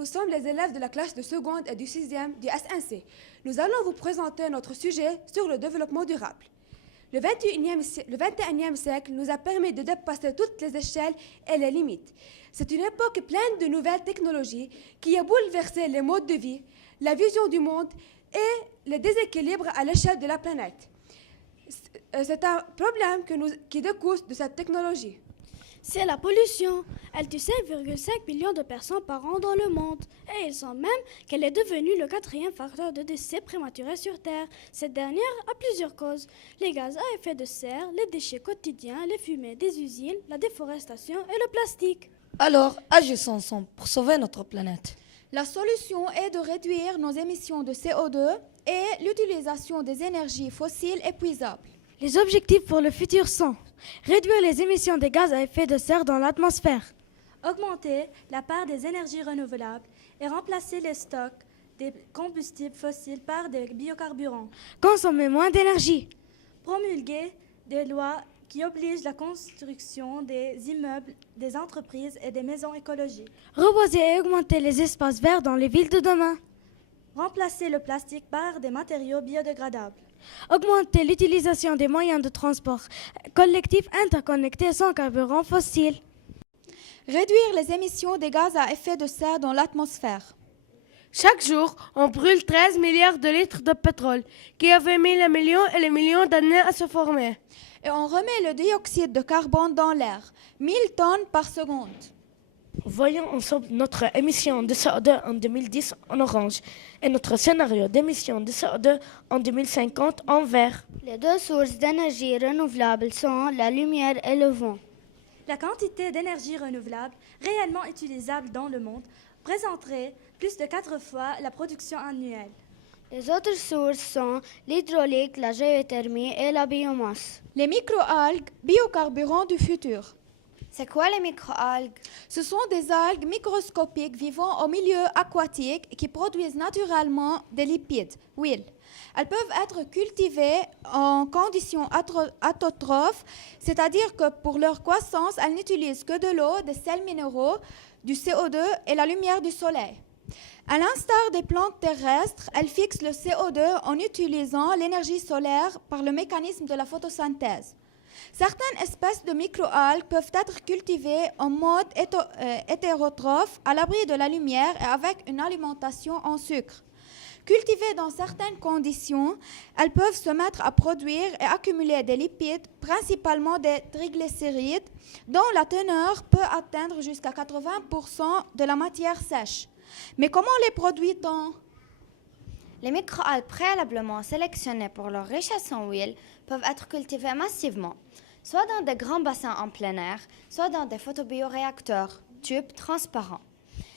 nous sommes les élèves de la classe de seconde et du 6e du SNC. Nous allons vous présenter notre sujet sur le développement durable. Le 21e siècle nous a permis de dépasser toutes les échelles et les limites. C'est une époque pleine de nouvelles technologies qui a bouleversé les modes de vie, la vision du monde et les déséquilibres à l'échelle de la planète. C'est un problème qui découle de cette technologie. C'est la pollution. Elle tue 5,5 millions de personnes par an dans le monde. Et il semble même qu'elle est devenue le 4e facteur de décès prématuré sur Terre. Cette dernière a plusieurs causes. Les gaz à effet de serre, les déchets quotidiens, les fumées des usines, la déforestation et le plastique. Alors, agissons ensemble pour sauver notre planète. La solution est de réduire nos émissions de CO2 et l'utilisation des énergies fossiles épuisables. Les objectifs pour le futur sont réduire les émissions de gaz à effet de serre dans l'atmosphère, augmenter la part des énergies renouvelables et remplacer les stocks des combustibles fossiles par des biocarburants, consommer moins d'énergie, promulguer des lois qui obligent la construction des immeubles, des entreprises et des maisons écologiques, reboiser et augmenter les espaces verts dans les villes de demain, remplacer le plastique par des matériaux biodégradables, augmenter l'utilisation des moyens de transport collectifs interconnectés sans carburant fossile. Réduire les émissions des gaz à effet de serre dans l'atmosphère. Chaque jour, on brûle 13 milliards de litres de pétrole, qui avaient mis les millions et les millions d'années à se former. Et on remet le dioxyde de carbone dans l'air, 1000 tonnes par seconde. Voyons ensemble notre émission de CO2 en 2010 en orange et notre scénario d'émission de CO2 en 2050 en vert. Les deux sources d'énergie renouvelable sont la lumière et le vent. La quantité d'énergie renouvelable réellement utilisable dans le monde présenterait plus de 4 fois la production annuelle. Les autres sources sont l'hydraulique, la géothermie et la biomasse. Les microalgues, biocarburants du futur. C'est quoi les microalgues? Ce sont des algues microscopiques vivant au milieu aquatique qui produisent naturellement des lipides, huiles. Elles peuvent être cultivées en conditions autotrophes, c'est-à-dire que pour leur croissance, elles n'utilisent que de l'eau, des sels minéraux, du CO2 et la lumière du soleil. À l'instar des plantes terrestres, elles fixent le CO2 en utilisant l'énergie solaire par le mécanisme de la photosynthèse. Certaines espèces de microalgues peuvent être cultivées en mode hétérotrophe, à l'abri de la lumière et avec une alimentation en sucre. Cultivées dans certaines conditions, elles peuvent se mettre à produire et accumuler des lipides, principalement des triglycérides, dont la teneur peut atteindre jusqu'à 80% de la matière sèche. Mais comment les produit-on? Les microalgues préalablement sélectionnées pour leur richesse en huile peuvent être cultivées massivement, soit dans des grands bassins en plein air, soit dans des photobioréacteurs, tubes transparents.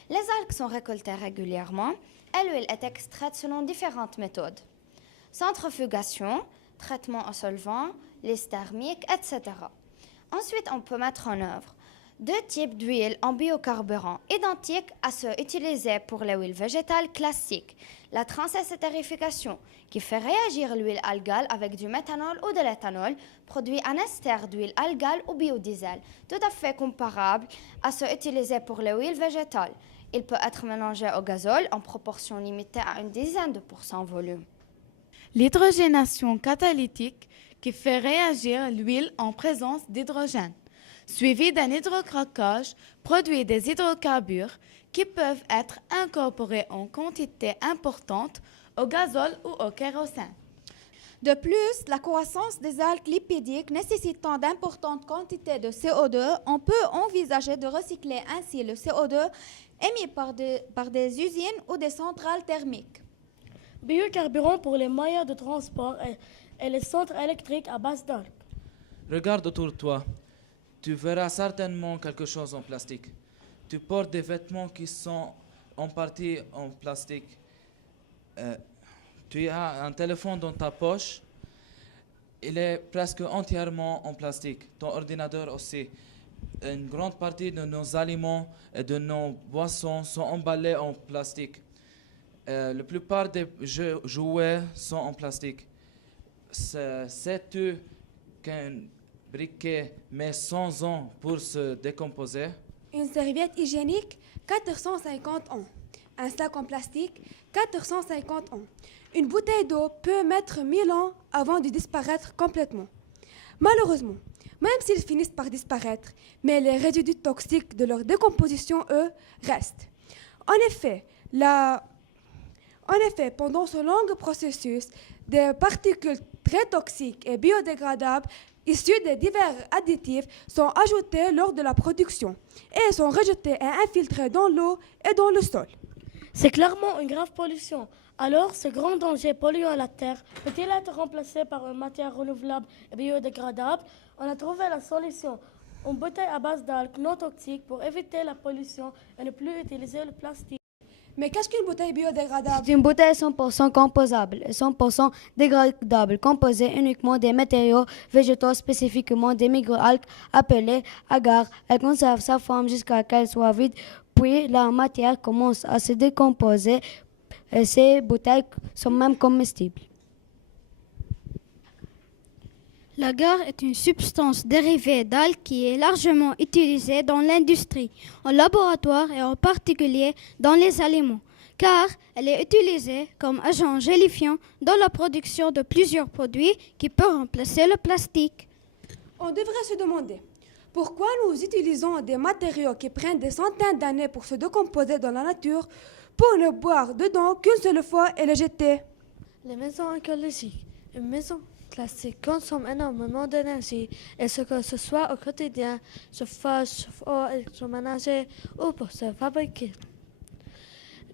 Les algues sont récoltées régulièrement et l'huile est extraite selon différentes méthodes. Centrifugation, traitement au solvant, lisse thermique, etc. Ensuite, on peut mettre en œuvre 2 types d'huile en biocarburant identiques à ceux utilisés pour les huiles végétales classiques. La transestérification, qui fait réagir l'huile algale avec du méthanol ou de l'éthanol, produit un ester d'huile algale ou biodiesel, tout à fait comparable à ceux utilisés pour les huiles végétales. Il peut être mélangé au gazole en proportion limitée à une dizaine de % volume. L'hydrogénation catalytique, qui fait réagir l'huile en présence d'hydrogène, suivi d'un hydrocraquage, produit des hydrocarbures qui peuvent être incorporés en quantité importante au gazole ou au kérosène. De plus, la croissance des algues lipidiques nécessitant d'importantes quantités de CO2, on peut envisager de recycler ainsi le CO2 émis par des usines ou des centrales thermiques. Biocarburants pour les moyens de transport et les centres électriques à base d'algues. Regarde autour de toi. Tu verras certainement quelque chose en plastique. Tu portes des vêtements qui sont en partie en plastique. Tu as un téléphone dans ta poche. Il est presque entièrement en plastique. Ton ordinateur aussi. Une grande partie de nos aliments et de nos boissons sont emballés en plastique. La plupart des jouets sont en plastique. Sais-tu qu'un briquet met 100 ans pour se décomposer? Une serviette hygiénique, 450 ans. Un sac en plastique, 450 ans. Une bouteille d'eau peut mettre 1000 ans avant de disparaître complètement. Malheureusement, même s'ils finissent par disparaître, mais les résidus toxiques de leur décomposition, eux, restent. En effet, pendant ce long processus, des particules très toxiques et biodégradables issues des divers additifs sont ajoutées lors de la production et sont rejetées et infiltrées dans l'eau et dans le sol. C'est clairement une grave pollution. Alors, ce grand danger polluant la Terre peut-il être remplacé par une matière renouvelable et biodégradable? On a trouvé la solution. Une bouteille à base d'algues non toxiques pour éviter la pollution et ne plus utiliser le plastique. Mais qu'est-ce qu'une bouteille biodégradable? C'est une bouteille 100% composable et 100% dégradable, composée uniquement des matériaux végétaux, spécifiquement des microalgues appelées agar. Elle conserve sa forme jusqu'à qu'elle soit vide, puis la matière commence à se décomposer et ces bouteilles sont même comestibles. L'agar est une substance dérivée d'algues qui est largement utilisée dans l'industrie, en laboratoire et en particulier dans les aliments, car elle est utilisée comme agent gélifiant dans la production de plusieurs produits qui peuvent remplacer le plastique. On devrait se demander pourquoi nous utilisons des matériaux qui prennent des centaines d'années pour se décomposer dans la nature pour ne boire dedans qu'une seule fois et les jeter. Les maisons écologiques. Une maison classique consomme énormément d'énergie et ce que ce soit au quotidien, chauffage, chauffe-eau, électroménager ou pour se fabriquer.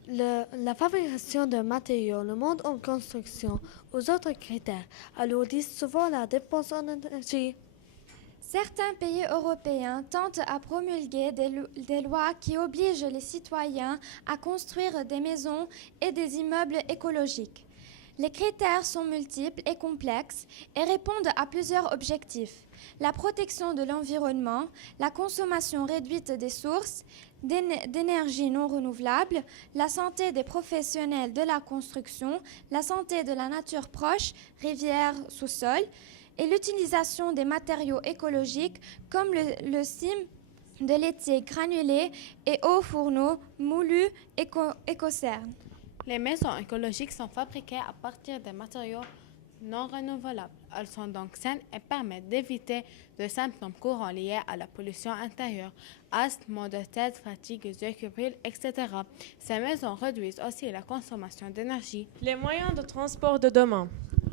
La fabrication de matériaux, le monde en construction aux autres critères alourdissent souvent la dépense en énergie. Certains pays européens tentent à promulguer des lois qui obligent les citoyens à construire des maisons et des immeubles écologiques. Les critères sont multiples et complexes et répondent à plusieurs objectifs. La protection de l'environnement, la consommation réduite des sources d'énergie non renouvelable, la santé des professionnels de la construction, la santé de la nature proche, rivières, sous-sol, et l'utilisation des matériaux écologiques comme le cime de laitier granulé et hauts fourneaux moulus éco-cernes. Les maisons écologiques sont fabriquées à partir de matériaux non renouvelables. Elles sont donc saines et permettent d'éviter de symptômes courants liés à la pollution intérieure, asthme, maux de tête, fatigue, yeux qui brûlent, etc. Ces maisons réduisent aussi la consommation d'énergie. Les moyens de transport de demain.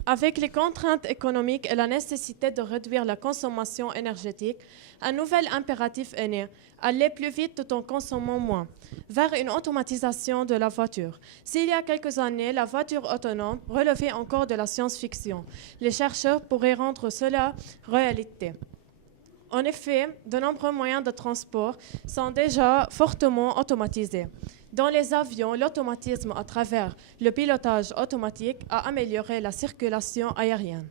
Avec les contraintes économiques et la nécessité de réduire la consommation énergétique, un nouvel impératif est né, aller plus vite tout en consommant moins, vers une automatisation de la voiture. S'il y a quelques années, la voiture autonome relevait encore de la science-fiction, les chercheurs pourraient rendre cela réalité. En effet, de nombreux moyens de transport sont déjà fortement automatisés. Dans les avions, l'automatisme à travers le pilotage automatique a amélioré la circulation aérienne.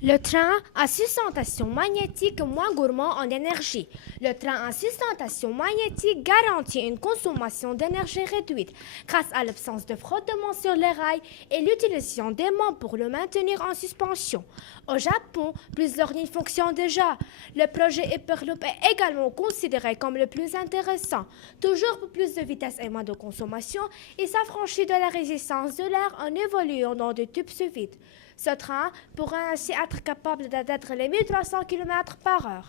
Le train à sustentation magnétique moins gourmand en énergie. Le train à sustentation magnétique garantit une consommation d'énergie réduite grâce à l'absence de frottement sur les rails et l'utilisation d'aimants pour le maintenir en suspension. Au Japon, plusieurs lignes fonctionnent déjà. Le projet Hyperloop est également considéré comme le plus intéressant. Toujours pour plus de vitesse et moins de consommation, il s'affranchit de la résistance de l'air en évoluant dans des tubes sous vide. Ce train pourra ainsi être capable d'atteindre les 1300 km/h.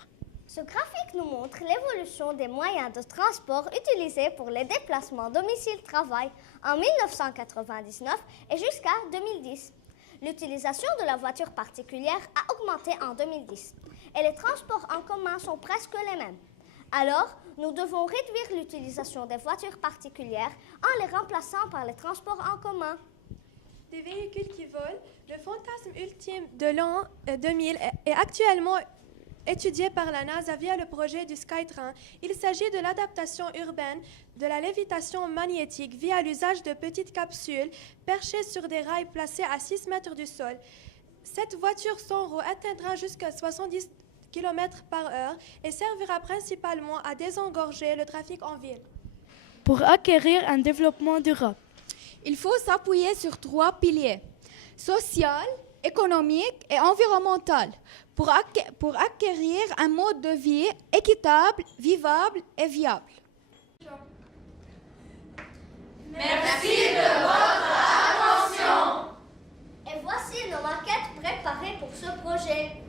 Ce graphique nous montre l'évolution des moyens de transport utilisés pour les déplacements domicile-travail en 1999 et jusqu'à 2010. L'utilisation de la voiture particulière a augmenté en 2010 et les transports en commun sont presque les mêmes. Alors, nous devons réduire l'utilisation des voitures particulières en les remplaçant par les transports en commun. Des véhicules qui volent, le fantasme ultime de l'an 2000 est actuellement étudié par la NASA via le projet du Skytrain. Il s'agit de l'adaptation urbaine de la lévitation magnétique via l'usage de petites capsules perchées sur des rails placés à 6 mètres du sol. Cette voiture sans roues atteindra jusqu'à 70 km/h et servira principalement à désengorger le trafic en ville. Pour acquérir un développement durable, il faut s'appuyer sur 3 piliers, social, économique et environnemental, pour acquérir un mode de vie équitable, vivable et viable. Merci de votre attention. Et voici nos maquettes préparées pour ce projet.